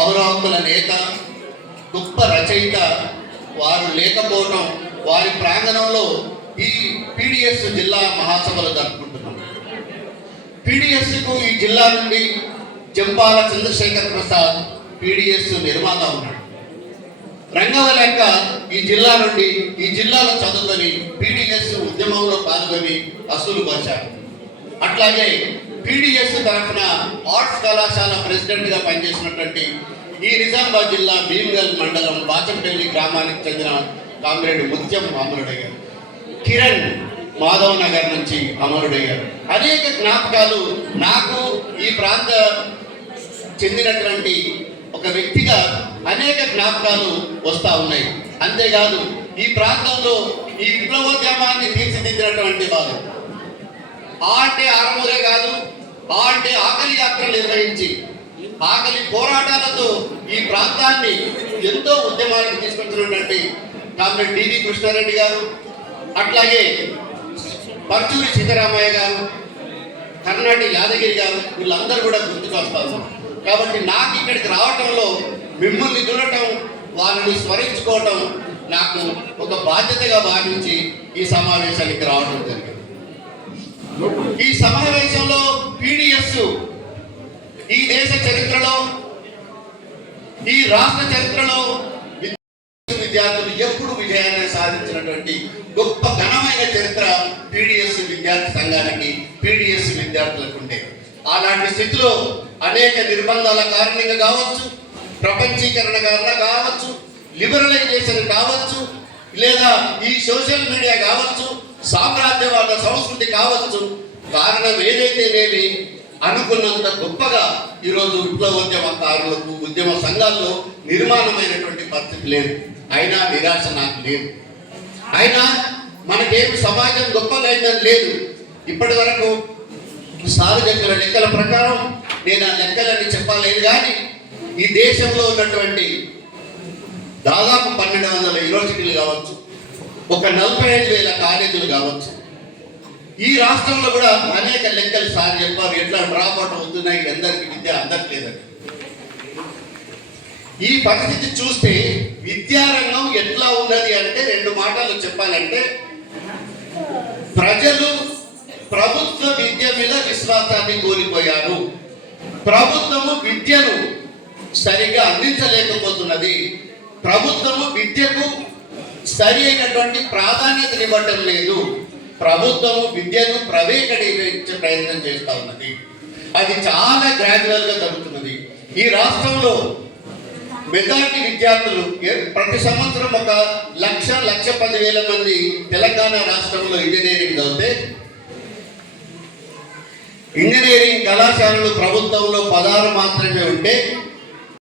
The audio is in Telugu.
పౌరాకుల నేత గొప్ప రచయిత వారు లేకపోవడం వారి ప్రాంగణంలో ఈ పీడిఎస్ జిల్లా మహాసభలు జరుపుకుంటున్నాం. పీడిఎస్కు ఈ జిల్లా నుండి జంపాల చంద్రశేఖర్ ప్రసాద్ పీడిఎస్ నిర్మాత ఉన్నాడు. రంగవలెక్క ఈ జిల్లా నుండి ఈ జిల్లాలో చదువుకొని పీడిఎస్ ఉద్యమంలో పాల్గొని అసలు పరిచారు అట్లాగే పీడిఎస్ తరఫున ఆర్ట్స్ కళాశాల ప్రెసిడెంట్గా పనిచేసినటువంటి ఈ నిజామాబాద్ జిల్లా భీమ్గల్ మండలం బాచంపల్లి గ్రామానికి చెందిన కామ్రేడ్ ముత్యం అమరుడయ్యారు. కిరణ్ మాధవ్ నగర్ నుంచి అమరుడయ్యారు. అనేక జ్ఞాపకాలు నాకు ఈ ప్రాంత చెందినటువంటి ఒక వ్యక్తిగా అనేక జ్ఞాపకాలు వస్తూ ఉన్నాయి. అంతేకాదు ఈ ప్రాంతంలో ఈ విప్లవోద్యమాన్ని తీర్చిదిద్దినటువంటి వారు. ఆ అంటే ఆరమూరే కాదు ఆ అంటే ఆకలి యాత్రలు నిర్వహించి ఆకలి పోరాటాలతో ఈ ప్రాంతాన్ని ఎంతో ఉద్యమానికి తీసుకొచ్చినటువంటి డాక్టర్ డివి కృష్ణారెడ్డి గారు అట్లాగే పర్చూరి సీతారామయ్య గారు కర్ణాటి యాదగిరి గారు వీళ్ళందరూ కూడా గుర్తుకొస్తారు కాబట్టి నాకు ఇక్కడికి రావటంలో మిమ్మల్ని చూడటం వారిని స్మరించుకోవటం నాకు ఒక బాధ్యతగా భావించి ఈ సమావేశానికి రావడం జరిగింది. ఈ సమావేశం ఈ దేశ చరిత్రలో ఈ రాష్ట్ర చరిత్రలో విద్యార్థులు ఎప్పుడు విజయాన్ని సాధించినటువంటి గొప్ప ఘనమైన చరిత్ర పీడిఎస్ విద్యార్థి సంఘానికి పీడిఎస్ విద్యార్థులకు ఉండే. అలాంటి స్థితిలో అనేక నిర్బంధాల కారణంగా కావచ్చు ప్రపంచీకరణ కారణంగా కావచ్చు లిబరలైజేషన్ కావచ్చు లేదా ఈ సోషల్ మీడియా కావచ్చు సామ్రాజ్యవాద సంస్కృతి కావచ్చు కారణం ఏదైతేనేమి అనుకున్నంత గొప్పగా ఈరోజు విప్లవోద్యమకారులకు ఉద్యమ సంఘాల్లో నిర్మాణమైనటువంటి పరిస్థితి లేదు. అయినా నిరాశ నాకు లేదు. అయినా మనకేమి సమాజం గొప్పగైందని లేదు. ఇప్పటి వరకు సారు లెక్కల ప్రకారం నేను ఆ లెక్కలని చెప్పలేదు కానీ ఈ దేశంలో ఉన్నటువంటి దాదాపు పన్నెండు వందల యూనివర్సిటీలు కావచ్చు ఒక నలభై ఐదు వేల కాలేజీలు కావచ్చు ఈ రాష్ట్రంలో కూడా అనేక లెక్కలు సార్ చెప్పారు. ఎట్లా డ్రాప్అవుట్ అవుతున్నాయి? అందరికి విద్య అందట్లేదని. ఈ పరిస్థితి చూస్తే విద్యారంగం ఎట్లా ఉన్నది అంటే రెండు మాటలు చెప్పాలంటే ప్రజలు ప్రభుత్వ విద్య మీద విశ్వాసాన్ని కోల్పోయారు. ప్రభుత్వము విద్యను సరిగా అందించలేకపోతున్నది. ప్రభుత్వము విద్యకు సరి అయినటువంటి ప్రాధాన్యత ఇవ్వటం లేదు. ప్రభుత్వము విద్యను ప్రైవేటీకరించే ప్రయత్నం చేస్తూ ఉన్నది. అది చాలా గ్రాడ్యువల్గా జరుగుతున్నది. ఈ రాష్ట్రంలో మెజార్టీ విద్యార్థులు ప్రతి సంవత్సరం ఒక లక్ష లక్ష పదివేల మంది తెలంగాణ రాష్ట్రంలో ఇంజనీరింగ్ చదివితే ఇంజనీరింగ్ కళాశాలలు ప్రభుత్వంలో పదహారు మాత్రమే ఉంటే